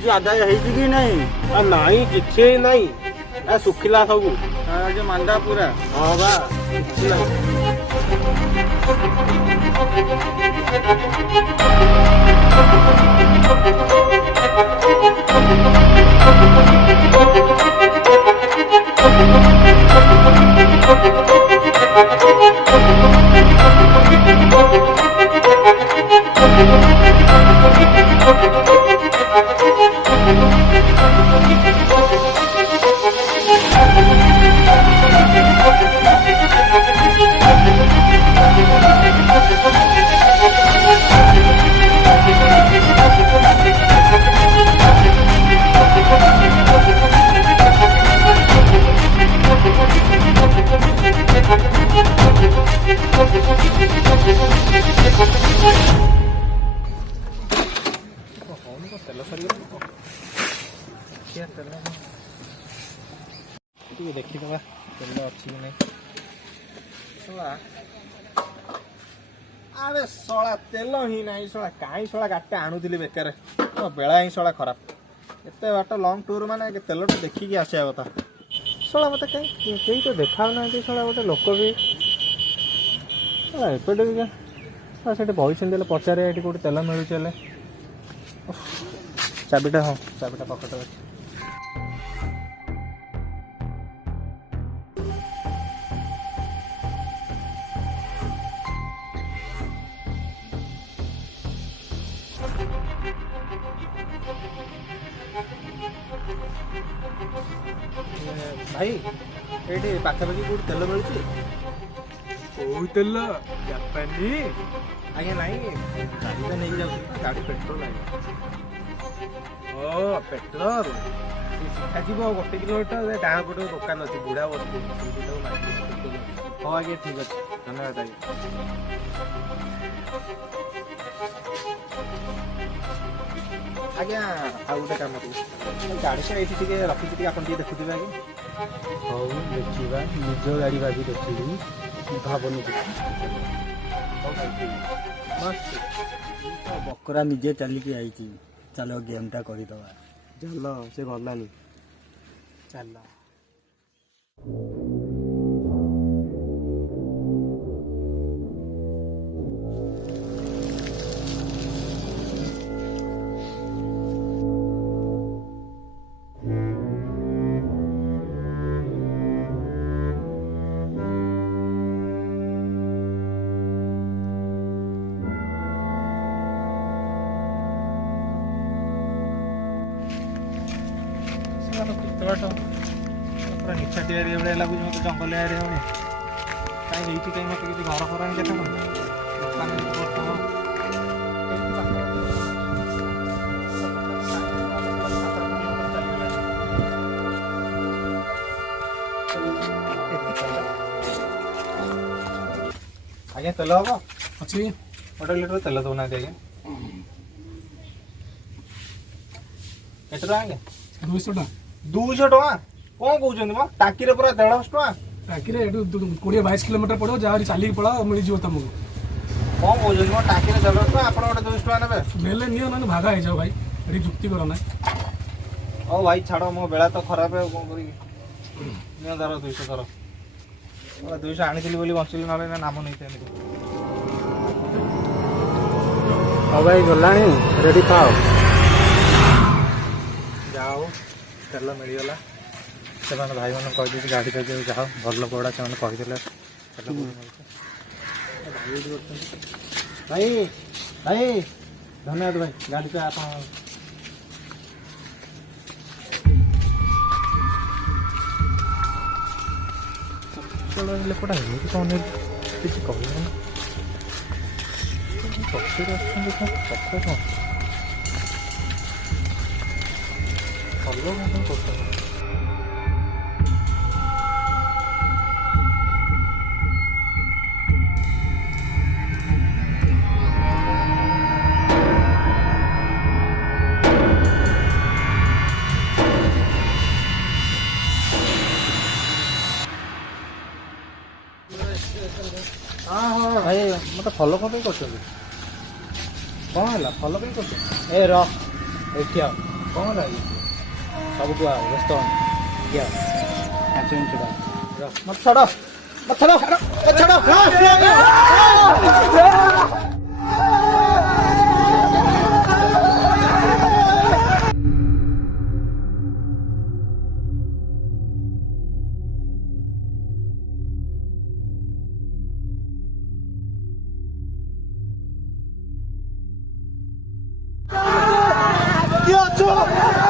କିଛି ଆଦାୟ ହେଇଛି କି ନାହିଁ? ନାଇଁ କିଛି ନାଇଁ, ଶୁଖିଲା ସବୁ। ଆଜି ମାନ୍ଦା ପୁରା। ହଁ ବା, କିଛି ନାହିଁ। ଟିକେ ଦେଖିଦବା ତେଲ ଅଛି କି ନାହିଁ। ଆରେ ଶଳା ତେଲ ହିଁ ନାହିଁ। ଶଳା କାହିଁ ଶଳା ଗାଡ଼ିଟା ଆଣୁଥିଲି ବେକାର, ମୋ ବେଳା ହିଁ ଶଳା ଖରାପ। ଏତେ ବାଟ ଲଙ୍ଗ ଟୁର୍ ମାନେ ତେଲଟା ଦେଖିକି ଆସିବା କଥା। ଶଳା ମୋତେ କେହି ତ ଦେଖାଉନାହାନ୍ତି। ଶଳା ଗୋଟେ ଲୋକ ବି ଏପଟେ ବି ସେଠି ବହିଛନ୍ତି ହେଲେ ପଚାରେ ଏଠି କେଉଁଠି ତେଲ ମିଳୁଛି ହେଲେ। ଚାବିଟା, ହଁ ଚାବିଟା ପକେଟରେ ଅଛି। ଭାଇ ଏଇଠି ପାଖାପାଖି କେଉଁଠି ତେଲ ମିଳୁଛି? କୋଉ ତେଲ? ଜାପାନୀ? ଆଜ୍ଞା ନାଇଁ, ଗାଡ଼ିଟା ନେଇକି ଯାଉଥିଲି ତ, ଗାଡ଼ି ପେଟ୍ରୋଲ ନାହିଁ। ଓ ପେଟ୍ରୋଲ। ଶିଖା ଯିବ 1 କିଲୋମିଟର ଡାହାଣ ପଟେ ଦୋକାନ ଅଛି, ବୁଢ଼ା ବସ୍ତି, ସେଇଠି ତାକୁ ମାଗିବ। ହଁ ଆଜ୍ଞା ଠିକ୍ ଅଛି, ଧନ୍ୟବାଦ ଆଜ୍ଞା। ଆଜ୍ଞା ଆଉ ଗୋଟେ କାମ କରୁଛି, ଗାଡ଼ିଟା ଏଇଠି ଟିକେ ରଖିଛି, ଟିକେ ଆପଣ ଟିକେ ଦେଖୁଥିବେ ଆଜ୍ଞା। ହଉ ଦେଖିବା, ନିଜ ଗାଡ଼ି ବାଜି ଦେଖିବି, ଭାବନି ବକରା ନିଜେ ଚାଲିକି ଆଇଛି। ଚାଲ ଗେମ୍ଟା କରିଦବା। ଚାଲ, ସେ ଗଲାନି। ଚାଲ। ପୁରା ନିଛାଟିଆ ଏରିଆ ଭଳିଆ ଲାଗୁଛି ମୋତେ, ଜଙ୍ଗଲ ଏରିଆ ଭଳିଆ। କାହିଁ ହେଇଛି କାହିଁ ମୋତେ କିଛି ଘର ଫର ହିଁ ଦେଖାଯାଉନି। ଦୋକାନ ଆଜ୍ଞା ତେଲ ହବ? ଅଛି 1 ଲିଟର ତେଲ ଦେଉନାହାନ୍ତି ଆଜ୍ଞା। କେତେ ଟଙ୍କା ଆଜ୍ଞା? 200 ଟଙ୍କା। 200 ଟଙ୍କା? କ'ଣ କହୁଛନ୍ତି ମ? ଟାଙ୍କିରେ ପୁରା 150 ଟଙ୍କା। ଟାଙ୍କିରେ ଏଠୁ 20-22 କିଲୋମିଟର ପଡ଼ିବ, ଯାହା ଚାଲିକି ପଳାଅ, ମିଳିଯିବ ତମକୁ। କ'ଣ କହୁଛନ୍ତି ମ? ଟାଙ୍କିରେ 150 ଟଙ୍କା, ଆପଣ ଗୋଟେ 200 ଟଙ୍କା ନେବେ? ନେଲେ ନିଅ, ନହେଲେ ଭାଗା ହେଇଯାଉ ଭାଇ, ଏଠି ଯୁକ୍ତି କର ନା। ହଉ ଭାଇ ଛାଡ଼, ମୋ ବେଳା ତ ଖରାପ, ଆଉ କ'ଣ କରିବି। ନିଅ ଧର 200 ଧର। 200 ଆଣିଥିଲି ବୋଲି ବଞ୍ଚିଲି, ନହେଲେ ନା ନାମ ନେଇଥାନ୍ତି। ହଉ ଭାଇ ଗଲାଣି, ରେଡ଼ି ଥାଅ। ଯାହା ହଉ ତେଲ ମିଳିଗଲା। ସେମାନେ ଭାଇମାନଙ୍କୁ କହିଦେଇଛି ଗାଡ଼ି ଦେଇକି ଯାଅ, ଭଲ ଲୋକ ଗୁଡ଼ା ସେମାନେ କହିଦେଲେ ତେଲ ଭାଇ ଭାଇ ଧନ୍ୟବାଦ ଭାଇ, ଗାଡ଼ିଟା ଆପଣ ଲୋକଟା ଏମିତି କ'ଣ କିଛି କହିବନି। ପଛରେ ଆସୁଛନ୍ତି କ'ଣ କଥା କ'ଣ ଭଲ କ'ଣ କରୁଛନ୍ତି। ଭାଇ ମୋତେ ଫଲୋ କ'ଣ ପାଇଁ କରୁଛନ୍ତି? କ'ଣ ହେଲା ଫଲୋ ପାଇଁ କରୁଛନ୍ତି? ଏ ରହ ଏଠି ଆଉ କ'ଣ ହେଲା କି? ସବୁ କୁହ ବ୍ୟସ୍ତ ହନି ଦିଅ 5 ମିନିଟ୍ ଛିଡ଼ା ମତେ ଛାଡ଼ ମତେ ଛାଡ଼ କିଏ ଅଛୁ